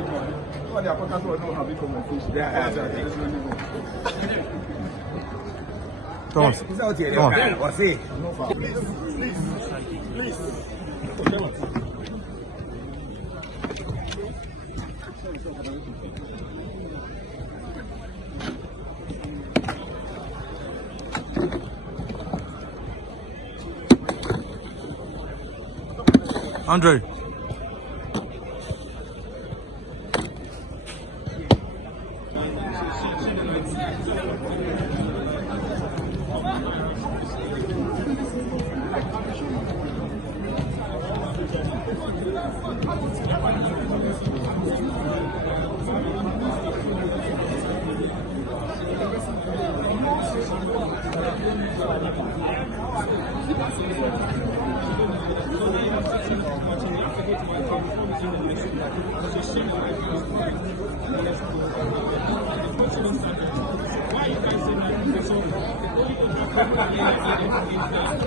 What the Africans will know how to become a fish. They are Thomas. Thomas. Please. Andre. Why you guys saying that?